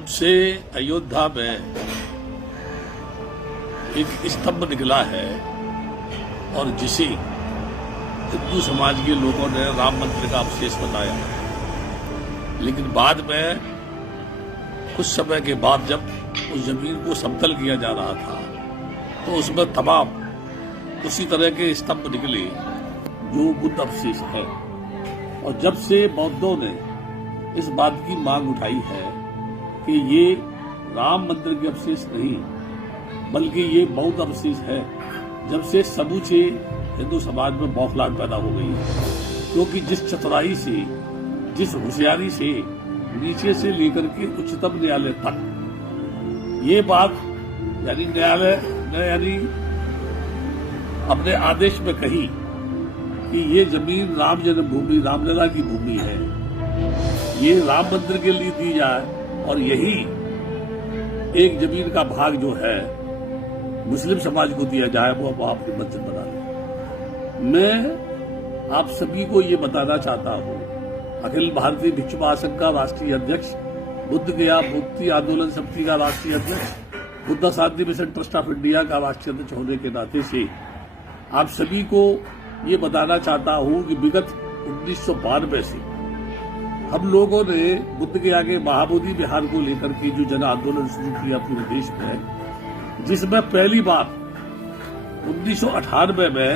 जब से अयोध्या में एक स्तंभ निकला है और जिसे हिंदू समाज के लोगों ने राम मंदिर का अवशेष बताया, लेकिन बाद में कुछ समय के बाद जब उस जमीन को समतल किया जा रहा था तो उसमें तमाम उसी तरह के स्तंभ निकले जो बुद्ध अवशेष है। और जब से बौद्धों ने इस बात की मांग उठाई है कि ये राम मंदिर के अवशेष नहीं बल्कि ये बौद्ध अवशेष है, जब से समूचे हिंदू समाज में बौखलाहट पैदा हो गई है। क्योंकि जिस चतुराई से, जिस होशियारी से नीचे से लेकर के उच्चतम न्यायालय तक ये बात यानी न्यायालय ने यानी अपने आदेश में कही कि ये जमीन राम जन्मभूमि रामलला की भूमि है, ये राम मंदिर के लिए दी जाए और यही एक जमीन का भाग जो है मुस्लिम समाज को दिया जाए, वो अब आपकी मस्जिद बना ले। मैं आप सभी को ये बताना चाहता हूँ, अखिल भारतीय भिक्षु महासंघ का राष्ट्रीय अध्यक्ष, बुद्ध गया मुक्ति आंदोलन समिति का राष्ट्रीय अध्यक्ष, बुद्ध शांति मिशन ट्रस्ट ऑफ इंडिया का राष्ट्रीय अध्यक्ष होने के नाते से आप सभी को ये बताना चाहता हूँ कि विगत 1992 से हम लोगों ने बुद्ध गया के महाबोधि विहार को लेकर के जो जन आंदोलन शुरू किया पूरे देश में, जिसमें पहली बार 1998 में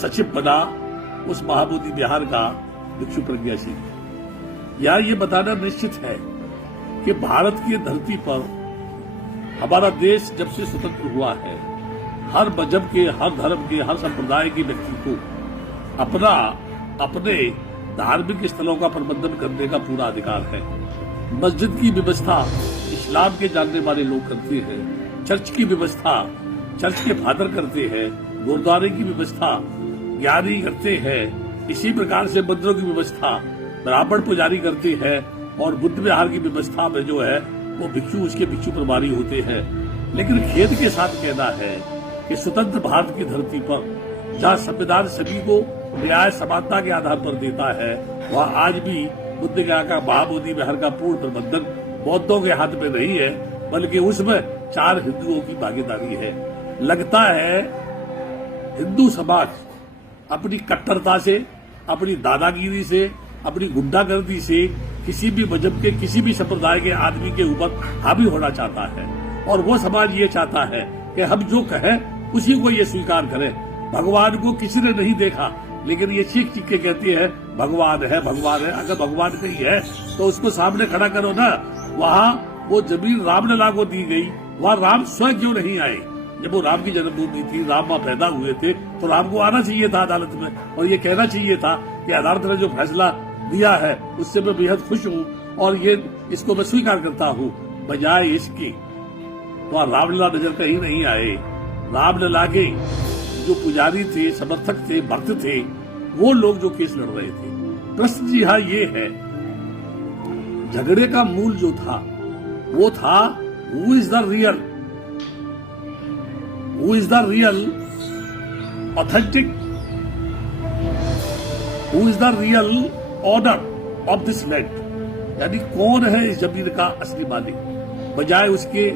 सचिव बना उस महाबोधि विहार का भिक्षु प्रज्ञा सिंह। यहाँ ये बताना निश्चित है कि भारत की धरती पर हमारा देश जब से स्वतंत्र हुआ है, हर मजहब के, हर धर्म के, हर संप्रदाय के व्यक्ति को अपने धार्मिक स्थलों का प्रबंधन करने का पूरा अधिकार है। मस्जिद की व्यवस्था इस्लाम के जानने वाले लोग करते हैं, चर्च की व्यवस्था चर्च के फादर करते हैं, गुरुद्वारे की व्यवस्था ज्ञानी करते हैं, इसी प्रकार से मंदिरों की व्यवस्था ब्राह्मण पुजारी करते हैं और बुद्ध विहार की व्यवस्था में जो है वो भिक्षु उसके भिक्षु प्रभारी होते हैं। लेकिन खेद के साथ कहना है कि स्वतंत्र भारत की धरती पर जहाँ संविधान सभी को न्याय समानता के आधार पर देता है, वहाँ आज भी बुद्ध गया का महाबोधि विहार का पूर्ण प्रबंधन बौद्धों के हाथ में नहीं है, बल्कि उसमें 4 हिंदुओं की भागीदारी है। लगता है हिंदू समाज अपनी कट्टरता से, अपनी दादागिरी से, अपनी गुंडागर्दी से किसी भी मजहब के, किसी भी संप्रदाय के आदमी के ऊपर हावी होना चाहता है। और वो समाज ये चाहता है कि हम जो कहें उसी को ये स्वीकार करें। भगवान को किसी ने नहीं देखा, लेकिन ये चीख चीख के कहती है भगवान है, भगवान है। अगर भगवान कहीं है तो उसको सामने खड़ा करो ना। वहाँ वो जमीन रामलला को दी गई, वहाँ राम स्वयं क्यों नहीं आए? जब वो राम की जन्मभूमि थी, राम वहाँ पैदा हुए थे, तो राम को आना चाहिए था अदालत में और ये कहना चाहिए था कि अदालत ने जो फैसला दिया है उससे मैं बेहद खुश हूँ और ये इसको मैं स्वीकार करता हूँ। बजाय इसके वहाँ रामलला नजर कहीं नहीं आए। रामलला के जो पुजारी थे, समर्थक थे, भक्त थे, वो लोग जो केस लड़ रहे थे। प्रश्न जी हाँ ये है, झगड़े का मूल जो था वो था who is the real authentic, who is the real owner of this land, यानी कौन है इस जमीन का असली मालिक। बजाय उसके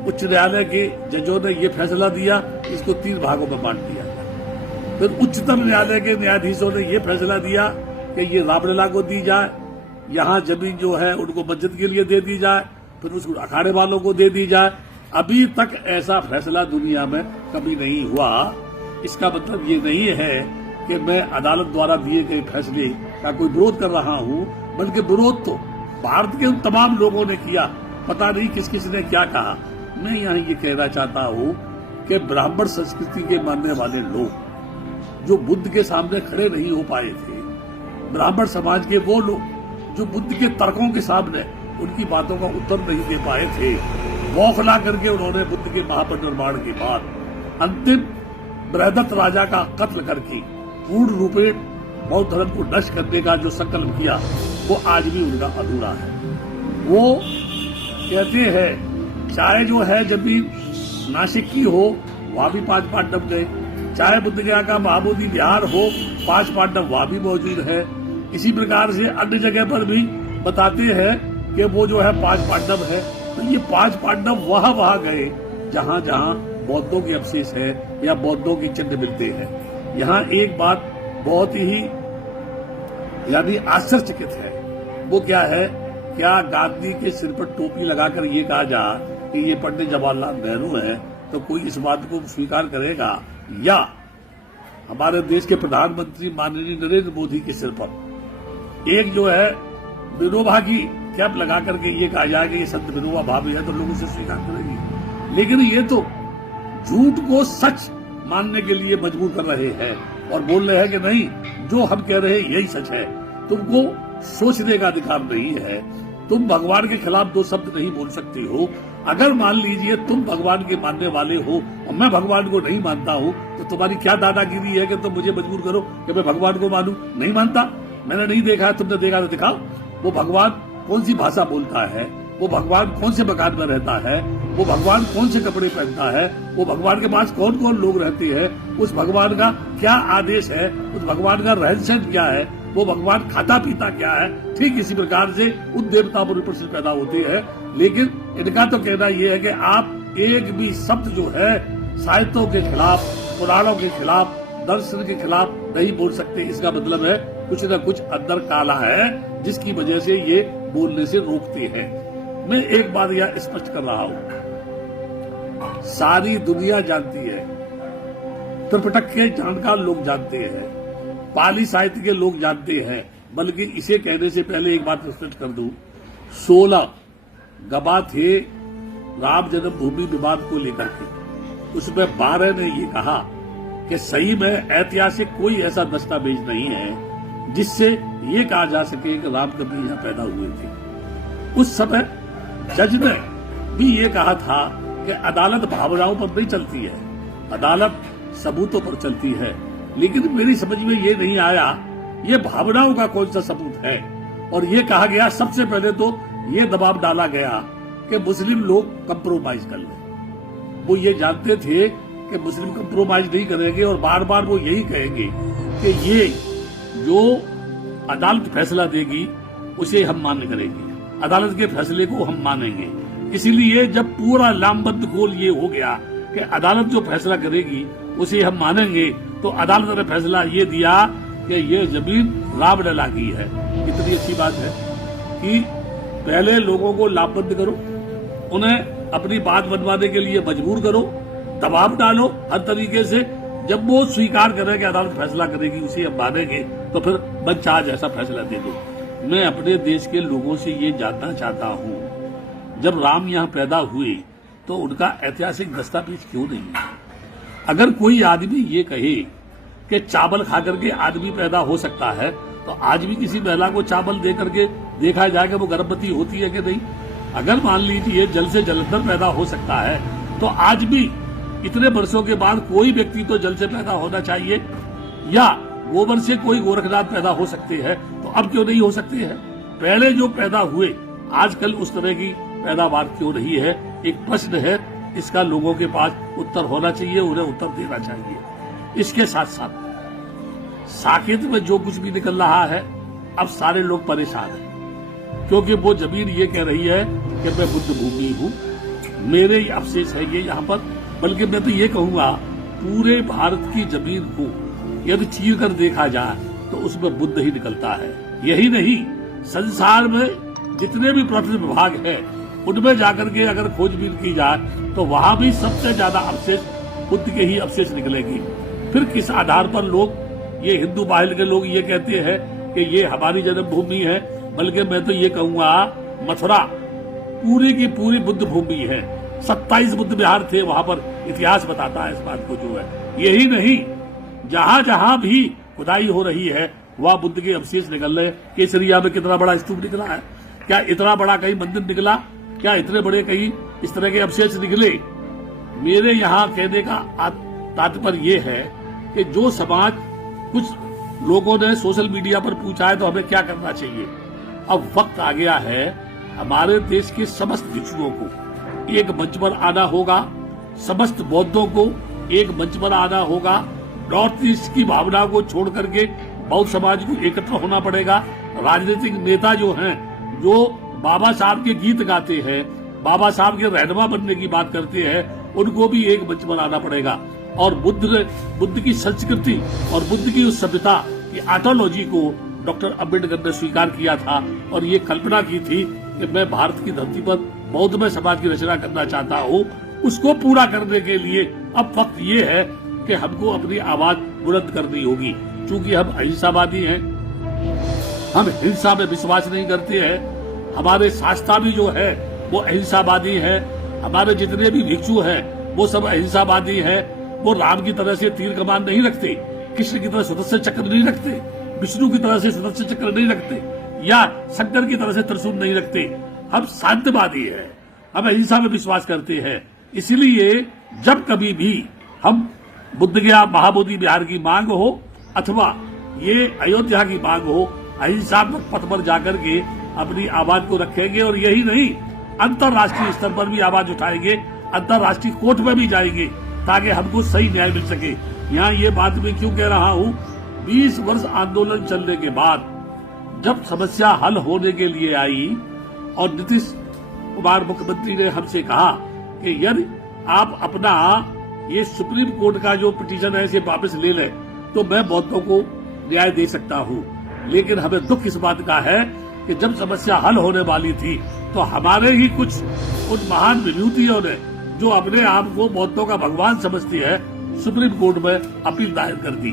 उच्च न्यायालय के जजों ने ये फैसला दिया, इसको 3 भागों में बांट दिया। फिर उच्चतम न्यायालय के न्यायाधीशों ने ये फैसला दिया कि ये रामलला को दी जाए, यहाँ जमीन जो है उनको मस्जिद के लिए दे दी जाए, फिर उसको अखाड़े वालों को दे दी जाए। अभी तक ऐसा फैसला दुनिया में कभी नहीं हुआ। इसका मतलब ये नहीं है कि मैं अदालत द्वारा दिए गए फैसले का कोई विरोध कर रहा हूँ, बल्कि विरोध तो भारत के उन तमाम लोगों ने किया। पता नहीं किस किस ने क्या कहा। मैं यहाँ ये कहना चाहता हूँ कि ब्राह्मण संस्कृति के मानने वाले लोग जो बुद्ध के सामने खड़े नहीं हो पाए थे, ब्राह्मण समाज के वो लोग जो बुद्ध के तर्कों के सामने उनकी बातों का उत्तर नहीं दे पाए थे, बौखला करके उन्होंने बुद्ध के महापरिनिर्वाण के बाद अंतिम बृहदत्त राजा का कत्ल करके पूर्ण रूपे बौद्ध धर्म को नष्ट करने का जो संकल्प किया वो आज भी उनका अधूरा है। वो कहते हैं चाहे जो है जमीन नासिक की हो वहाँ भी 5 पांडव गए, चाहे बुद्ध गया का महाबोधि विहार हो 5 पांडव वहाँ भी मौजूद है। इसी प्रकार से अन्य जगह पर भी बताते हैं कि वो जो है 5 पांडव है, तो ये 5 पांडव वहां गए जहां जहां बौद्धों के अवशेष है या बौद्धों के चिन्ह मिलते हैं। यहाँ एक बात बहुत ही यानी आश्चर्यचकित है, वो क्या है, क्या गांधी के सिर पर टोपी लगाकर ये कहा जा कि ये पंडित जवाहरलाल नेहरू है तो कोई इस बात को स्वीकार करेगा, या हमारे देश के प्रधानमंत्री माननीय नरेंद्र मोदी के सिर पर एक जो है विनोबा की कैप लगा करके ये कहा जाए कि ये संत विनोबा भावे है तो लोग उसे स्वीकार करेंगे। लेकिन ये तो झूठ को सच मानने के लिए मजबूर कर रहे हैं और बोल रहे हैं कि नहीं, जो हम कह रहे हैं यही सच है। तुमको सोचने का अधिकार नहीं है, तुम भगवान के खिलाफ 2 शब्द नहीं बोल सकते हो। अगर मान लीजिए तुम भगवान के मानने वाले हो और मैं भगवान को नहीं मानता हूँ, तो तुम्हारी क्या दादागिरी है कि तुम मुझे मजबूर करो कि मैं भगवान को मानूं? नहीं मानता, मैंने नहीं देखा है, तुमने देखा तो दिखाओ। वो भगवान कौन सी भाषा बोलता है, वो भगवान कौन से मकान में रहता है, वो भगवान कौन से कपड़े पहनता है, वो भगवान के पास कौन कौन लोग रहते हैं, उस भगवान का क्या आदेश है, उस भगवान का रहन सहन क्या है, वो भगवान खाता पीता क्या है। ठीक इसी प्रकार से उन देवता पर प्रश्न पैदा होते हैं। लेकिन इनका तो कहना यह है कि आप एक भी शब्द जो है साहित्यों के खिलाफ, पुराणों के खिलाफ, दर्शन के खिलाफ नहीं बोल सकते। इसका मतलब है कुछ न कुछ अंदर काला है जिसकी वजह से ये बोलने से रोकते हैं। मैं एक बात यह स्पष्ट कर रहा हूं, सारी दुनिया जानती है, त्रिपिटक के जानकार लोग जानते हैं, पाली साहित्य के लोग जानते हैं। बल्कि इसे कहने से पहले एक बात स्पष्ट कर दूं, 16 गवाह थे राम जन्मभूमि विवाद को लेकर के। उसमें 12 ने ये कहा कि सही में ऐतिहासिक कोई ऐसा दस्तावेज नहीं है जिससे ये कहा जा सके कि राम कभी यहाँ पैदा हुए थे। उस समय जज ने भी ये कहा था कि अदालत भावनाओं पर नहीं चलती है, अदालत सबूतों पर चलती है। लेकिन मेरी समझ में ये नहीं आया ये भावनाओं का कौन सा सबूत है। और ये कहा गया, सबसे पहले तो ये दबाव डाला गया कि मुस्लिम लोग कंप्रोमाइज कर लें। वो ये जानते थे कि मुस्लिम कंप्रोमाइज नहीं करेंगे और बार बार वो यही कहेंगे कि ये जो अदालत फैसला देगी उसे हम मान्य करेंगे, अदालत के फैसले को हम मानेंगे। इसीलिए जब पूरा लामबंद गोल ये हो गया कि अदालत जो फैसला करेगी उसे हम मानेंगे, तो अदालत ने फैसला ये दिया कि ये जमीन रामलला की है। कितनी अच्छी बात है कि पहले लोगों को लामबंद करो, उन्हें अपनी बात मनवाने के लिए मजबूर करो, दबाव डालो हर तरीके से। जब वो स्वीकार करें कि अदालत फैसला करेगी उसे हम मानेंगे, तो फिर मनचाहा जैसा फैसला दे दो। मैं अपने देश के लोगों से ये जानना चाहता हूँ, जब राम यहाँ पैदा हुए तो उनका ऐतिहासिक दस्तावेज क्यों नहीं है? अगर कोई आदमी ये कहे कि चावल खा करके आदमी पैदा हो सकता है, तो आज भी किसी महिला को चावल दे करके देखा जाए कि वो गर्भवती होती है कि नहीं। अगर मान लीजिए जल से जलंधर पैदा हो सकता है, तो आज भी इतने वर्षों के बाद कोई व्यक्ति तो जल से पैदा होना चाहिए, या गोबर से कोई गोरखनाथ पैदा हो सकते हैं, तो अब क्यों नहीं हो सकते हैं? पहले जो पैदा हुए आजकल उस तरह की पैदावार क्यों नहीं है? एक प्रश्न है, इसका लोगों के पास उत्तर होना चाहिए, उन्हें उत्तर देना चाहिए। इसके साथ साथ साकेत में जो कुछ भी निकल रहा है, अब सारे लोग परेशान हैं, क्योंकि वो जमीन ये कह रही है कि मैं बुद्ध भूमि हूँ, मेरे अवशेष है ये यहाँ पर। बल्कि मैं तो ये कहूँगा पूरे भारत की जमीन को यदि चीर कर देखा जाए तो उसमें बुद्ध ही निकलता है। यही नहीं, संसार में जितने भी प्रत्न विभाग है उनमें जाकर के अगर खोजबीन की जाए तो वहां भी सबसे ज्यादा अवशेष बुद्ध के ही अवशेष निकलेगी। फिर किस आधार पर लोग, ये हिंदू बाहिल के लोग ये कहते हैं कि ये हमारी जन्मभूमि है? बल्कि मैं तो ये कहूँगा मथुरा पूरी की पूरी बुद्ध भूमि है। 27 बुद्ध विहार थे वहां पर, इतिहास बताता है इस बात को जो है। यही नहीं, जहां जहां भी खुदाई हो रही है वह बुद्ध के अवशेष निकल रहे। केसरिया में कितना बड़ा स्तूप निकला है, क्या इतना बड़ा कहीं मंदिर निकला? क्या इतने बड़े कहीं इस तरह के अवशेष निकले? मेरे यहाँ कहने का तात्पर्य ये है कि जो समाज, कुछ लोगों ने सोशल मीडिया पर पूछा है तो हमें क्या करना चाहिए। अब वक्त आ गया है हमारे देश के समस्त भिक्षुओं को एक मंच पर आना होगा, समस्त बौद्धों को एक मंच पर आना होगा। नॉर्थ ईस्ट की भावना को छोड़ करके बौद्ध समाज को एकत्र होना पड़ेगा। राजनीतिक नेता जो हैं, जो बाबा साहब के गीत गाते हैं, बाबा साहब के रहनुमा बनने की बात करते हैं, उनको भी एक मंच बनाना पड़ेगा। और बुद्ध की संस्कृति और बुद्ध की उस सभ्यता की आइडियोलॉजी को डॉक्टर अम्बेडकर ने स्वीकार किया था और ये कल्पना की थी कि मैं भारत की धरती पर बौद्धमय समाज की रचना करना चाहता हूँ। उसको पूरा करने के लिए अब वक्त ये है कि हमको अपनी आवाज बुलंद करनी होगी। क्योंकि हम अहिंसावादी हैं, हम हिंसा में विश्वास नहीं करते हैं। हमारे शास्त्रा भी जो है वो अहिंसावादी है। हमारे जितने भी भिक्षु हैं वो सब अहिंसावादी हैं। वो राम की तरह से तीर कमान नहीं रखते, कृष्ण की तरह सुदर्शन चक्र नहीं रखते, विष्णु की तरह से सुदर्शन चक्र नहीं रखते, या शंकर की तरह से त्रिशूल नहीं रखते। हम शांतवादी हैं, हम अहिंसा में विश्वास करते हैं। इसलिए जब कभी भी हम बुद्ध गया महाबोधि विहार की मांग हो अथवा ये अयोध्या की मांग हो, अहिंसात्मक पथ पर जाकर के अपनी आवाज को रखेंगे। और यही नहीं, अंतर्राष्ट्रीय स्तर पर भी आवाज उठाएंगे, अंतर्राष्ट्रीय कोर्ट में भी जाएंगे ताकि हमको सही न्याय मिल सके। यहाँ ये बात मैं क्यों कह रहा हूँ, 20 वर्ष आंदोलन चलने के बाद जब समस्या हल होने के लिए आई और नीतीश कुमार मुख्यमंत्री ने हमसे कहा कि यदि आप अपना ये सुप्रीम कोर्ट का जो पिटीशन है इसे वापस ले लें तो मैं बौद्धों को न्याय दे सकता हूँ। लेकिन हमें दुख इस बात का है कि जब समस्या हल होने वाली थी तो हमारे ही कुछ उन महान विभूतियों ने जो अपने आप को बौद्धों का भगवान समझती है, सुप्रीम कोर्ट में अपील दायर कर दी।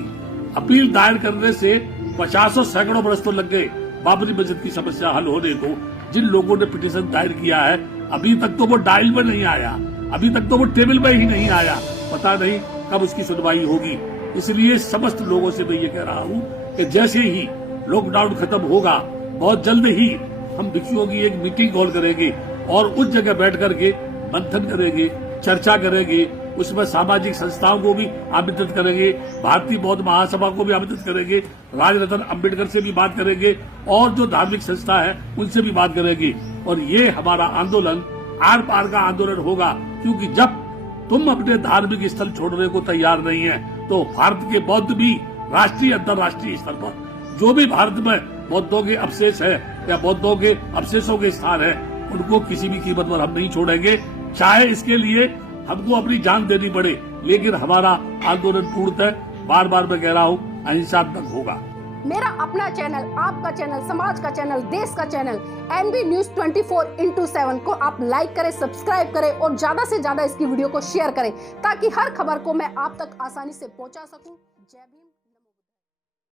अपील दायर करने से 50 सैकड़ों वर्ष तो लग गए बाबरी मस्जिद की समस्या हल होने को। जिन लोगों ने पिटीशन दायर किया है अभी तक तो वो डायल में नहीं आया, अभी तक तो वो टेबल में ही नहीं आया। पता नहीं कब उसकी सुनवाई होगी। इसलिए समस्त लोगों से मैं ये कह रहा हूँ कि जैसे ही लॉकडाउन खत्म होगा बहुत जल्द ही हम भिक्षुओं की एक मीटिंग कॉल करेंगे और उस जगह बैठ करके मंथन करेंगे, चर्चा करेंगे। उसमें सामाजिक संस्थाओं को भी आमंत्रित करेंगे, भारतीय बौद्ध महासभा को भी आमंत्रित करेंगे, राजरत्न अम्बेडकर से भी बात करेंगे और जो धार्मिक संस्था है उनसे भी बात करेंगे। और ये हमारा आंदोलन आर पार का आंदोलन होगा। क्योंकि जब तुम अपने धार्मिक स्थल छोड़ने को तैयार नहीं है तो भारत के बौद्ध भी राष्ट्रीय अंतर्राष्ट्रीय स्तर पर जो भी भारत में बौद्धों के अवशेष है या बौद्धों के अवशेषों के स्थान है उनको किसी भी कीमत पर हम नहीं छोड़ेंगे, चाहे इसके लिए हमको अपनी जान देनी पड़े। लेकिन हमारा आंदोलन पूर्णतः बार बार मैं कह रहा हूँ अहिंसात्मक होगा। मेरा अपना चैनल, आपका चैनल, समाज का चैनल, देश का चैनल NB News 24/7 को आप लाइक करें, सब्सक्राइब करें और ज्यादा से ज्यादा इसकी वीडियो को शेयर करें ताकि हर खबर को मैं आप तक आसानी से पहुंचा सकूं। जय भीम।